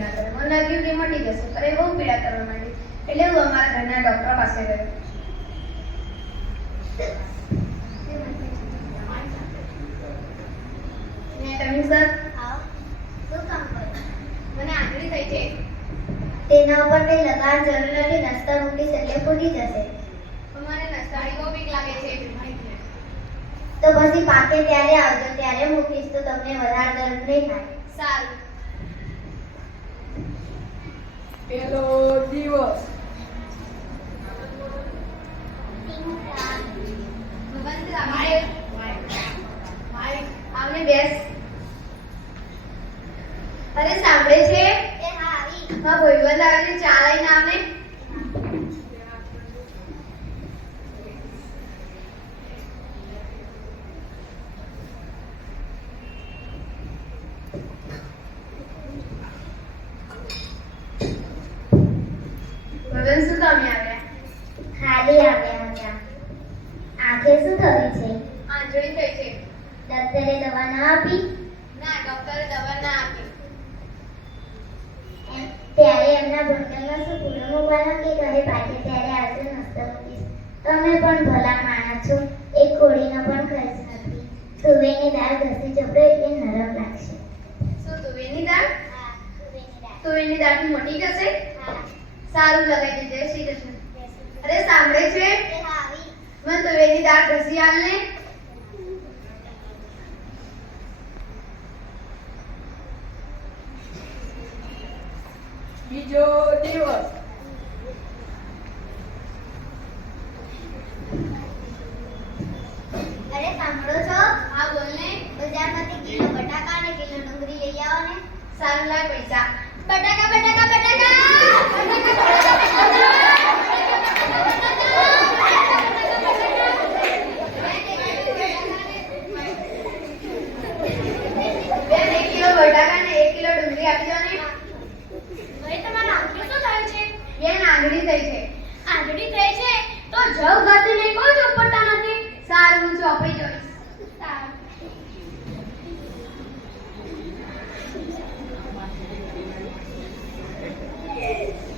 ના કરે મને લાગ્યું કે મટી જશે પણ એ બહુ પીડા કરવા માંડી. એટલે હું અમારા ઘરના ડોક્ટર પાસે ગયો તેના ઉપર કઈ લગાડ જરૂર નથી નસ્તા મૂકીશ એટલે ફૂટી જશે. અમારે નસ્તાળી બહુ લાગે છે તો પછી પાકે ત્યારે આવજો ત્યારે મૂકીશ તો તમને વધારે દર્દ નહીં થાય. સારું. પેલો દિવસ. અરે સાંભળે છે? હા ભાઈબંધ આવે છે ચા લઈને આમને ભગવાન શું તમે આવ્યા ખાલી આવ્યા હતા આંખે શું થયું છે આંજળી થઈ છે ડોક્ટરે દવા ના આપી ના ડોક્ટરે દવા ના આપી એમ ત્યારે એમના બોટલમાં શું પૂરો મૂકવાનો કે ઘરે પાકે ત્યારે આવજો નસ્તો મૂકીશ તમે પણ ભલા માણસ છો એક કોળીનો પણ ખર્ચ નથી તુવેરની દાળ ઘસી જબરો એટલે નરમ લાગશે શું તુવેરની દાળ હા તુવેરની દાળ તુવેરની દાળ મોટી જશે હા સારું લગાવી દેજે શ્રી કૃષ્ણ અરે સાંભળે છે એ હા આવી મને તુવેરની દાળ ઘસી આલને બીજો દિવસ અરે સાંભળો છો? હા બોલને બજારમાંથી કિલો બટાકા અને કિલો ડુંગળી લઈ આવો ને સારું લાગ પૈસા. બટાકા બટાકા એક કિલો બટાકા ને એક કિલો ડુંગળી આપી દો ને ભાઈ તમારા આંખે શું થાય છે? બેન આંગળી થઈ છે. આંધળી થઈ છે? તો જવ નહીં કોઈ જ ઉપડતા નથી. સારું ચોપડી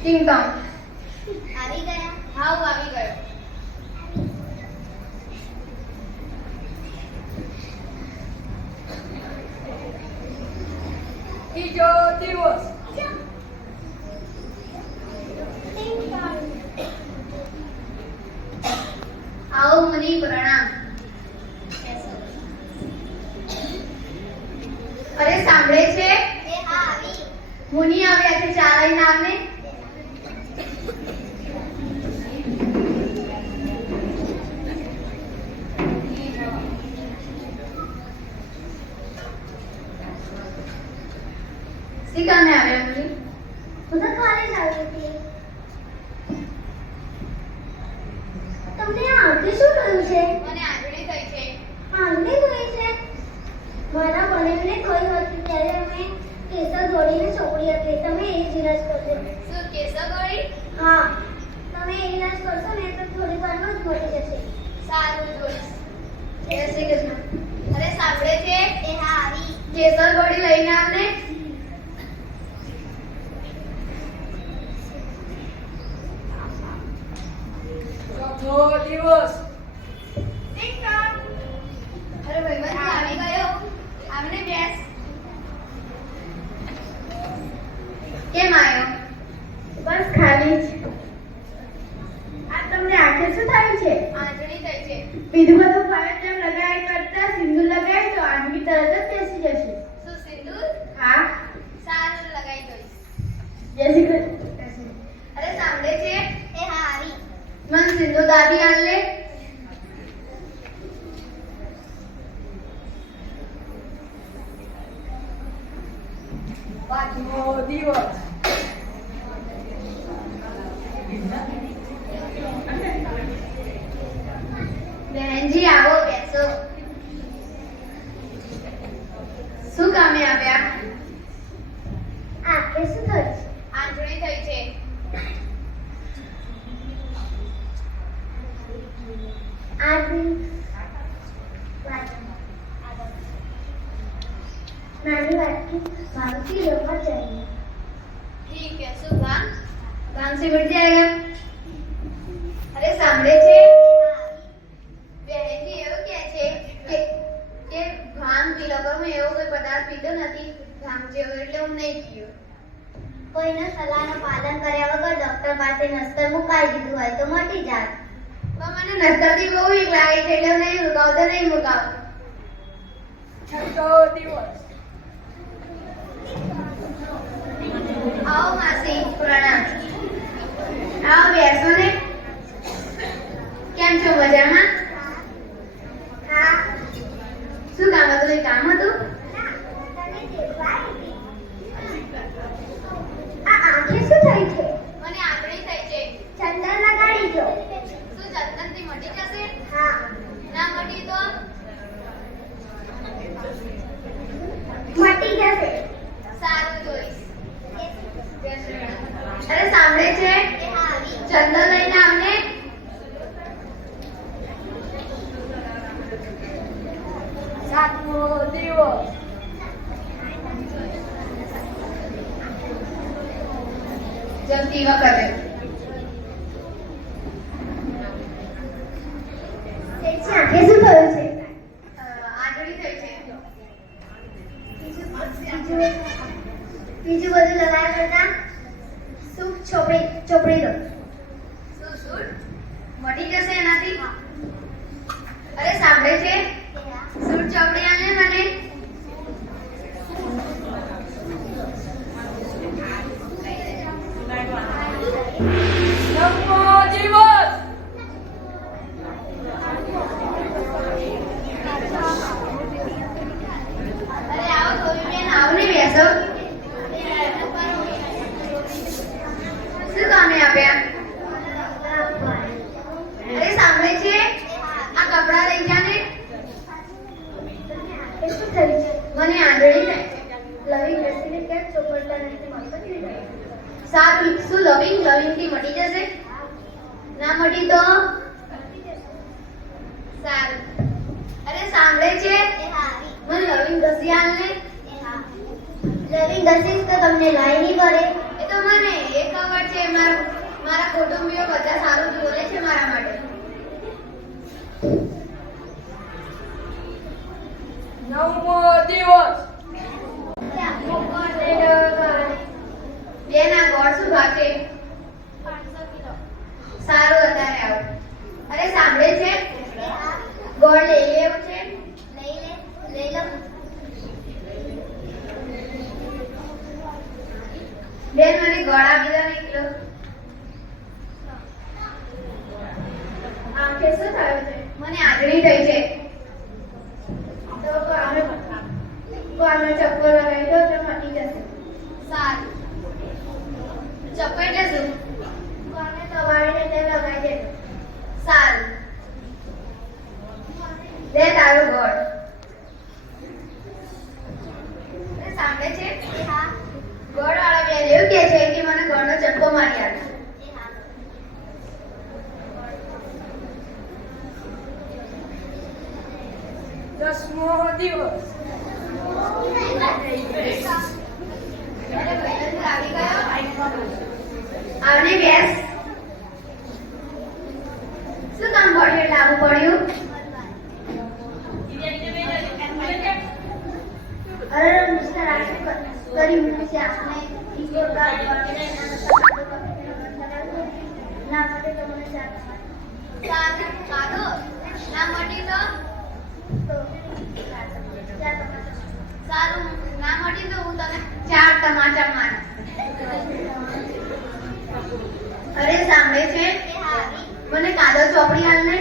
જોઈશ ટિંગ ટોંગ આવી ગયા? હા હું આવી ગયો. ત્રીજો દિવસ. આવો મુનિ પ્રણામ અરે સાંભળે છે એ હા આવી મુનિ આવ્યા છે ચા લઈને આવને શી કામે આવ્યા મુનિ હું તો ખાલી જ આવી હતી તમને આ આંખે શું થયું છે? મને આંગળી થઈ છે. આંગળી થઈ છે? મારા બનેવીને કહ્યું હતી ત્યારે અમે કેસર ગોળીને ચોપડી હતી. તમે એ જ ઇલાજ કરજો. શું કેસર ગોળી હા. તમે એ ઇલાજ કરશો ને તો થોડી વારમાં જ મટી જશે. સારું જોઈશ. જય શ્રી કૃષ્ણ. અરે સાંભળે છે? એ હા આવી કેસર ગોળી લઈને આવને ચોથો દિવસ. અરે ભાઈબંધ આવી ગયો આવને બેસ કેમ આવ્યો બસ ખાલી જ આ તમને આંખે શું થયું છે આંજણી થઈ છે બીજું બધું ફાવે તેમ લગાય કરતા સિંદૂર લગાય તો આંજણી તરત જ બેસી જશે શું સિંદૂર? હા. સારું લગાઈ દઈશ? જય શ્રી કૃષ્ણ અરે સાંભળે છે એ હા આવી મન સિંદૂર દાદી આણ લે પાંચમો દિવસ બહેનજી આવો બેસો શું કામે આવ્યા આંખે શું થયું છે આંજળી થઈ છે આદમી વાત નાની વાટકી ભાવથી રમવા જઈએ काम से मिट जाएगा અરે સાંભળે છે બહેનજી એવું કહે છે કે કે ભાંગ પી લો પણ હું એવો કોઈ પદાર્થ પીતો નથી ભાંગ જેવો એટલે હું નહીં પીયો કોઈના સલાહનું પાલન કર્યા વગર ડોક્ટર પાસે નસ્તર મુકાઈ દીધું હોય તો મટી જાત પણ મને નસ્તરથી બહુ બીક લાગે છે એટલે નહીં મુકાવતો નહીં મુકાવતો છઠ્ઠો દિવસ. આવો માસી પ્રણામ. આવો બેસો ને. કેમ છો મજામાં? હા. શું કામ હતું? કામ હતું. આ આંખે શું થાય છે? મને આંગળી થઈ છે. ચંદન લગાડી જો મને લવિંગ ઘસી આલ લવિંગ ઘસીશ તો તમને લાઈ નહીં પડે. એ તો મને એ ખબર છે મારા મારા કુટુંબીઓ બધા સારું બોલે છે મારા માટે. નવમો દિવસ. બે ના ગોળ શું ભાવ છે સારું અત્યારે આવો. અરે સાંભળે છે? ગોળ લઈ લેવું છે લઈ લે લઈ લો બેન મને ગોળ બીજા આમ કે શું થયું છે. મને આંગળી થઈ છે. તો કામે અમે ચપ્પલ લગાવી દો, તો મટી જશે. સારું. ચપ્પલ એટલે શું કામે દબાવીને તે લગાવી દે સારું. લે તારું ગોળ અરે સાંભળે છે ગોળ વાળા બેન એવું કહે છે કે મને ગોળનો ચપ્પો મારી આપે દસમો દિવસ અરે ભાઈબંધ આવી ગયો આવને બેસ શું કામ પડ્યું એટલે આવવું પડ્યું અરે મિસ્ટર આશુ કરી મૂકી છે આપણે ઈશ્વર પ્રાપ્ત કરીને ના માટે તો મને ચાર તમાચા અરે સાંભળે છે મને કાદવ ચોપડી હાલ ને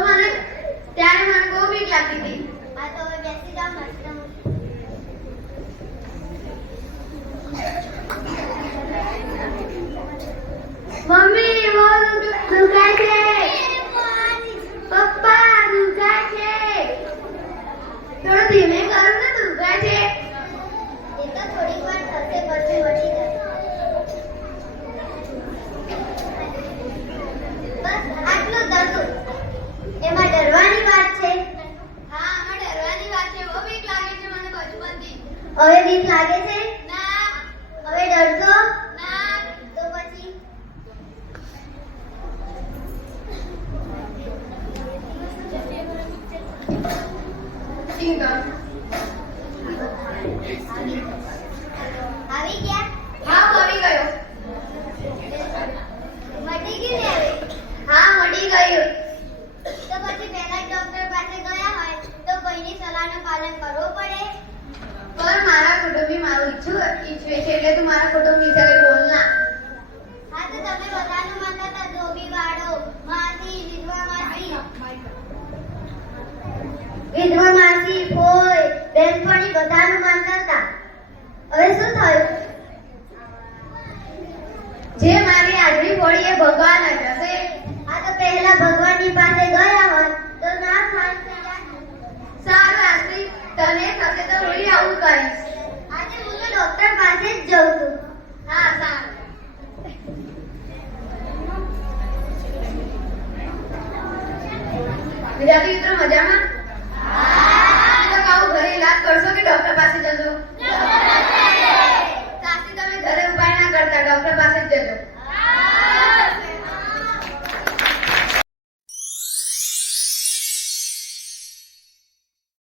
મને ત્યારે મને બહુ બીક લાગી હતી. હા તો હવે બેસી જાઓ નસ્તર મમ્મી બહુ દુખાય છે. હવે બીક લાગે છે? ના હવે ડરશો? તો પછી? આવી હા મટી ગયું. તો પછી પહેલા ડોક્ટર પાસે ગયા હોય તો કોઈની સલાહનું પાલન કરવું પડે. વિધવા માસી. વિધવા માસી ફોય બધાનું માનતા હતા. હવે શું થયું? જે મારી આજરી પડી એ ભગવાન જ હશે. આ તો પહેલા ભગવાનની પાસે ગયા હોત તો ના થાય. સારું આશ્રી તને થશે તો હું આવું કરીશ. હા સારું વિદ્યાર્થી મિત્રો મજામાં?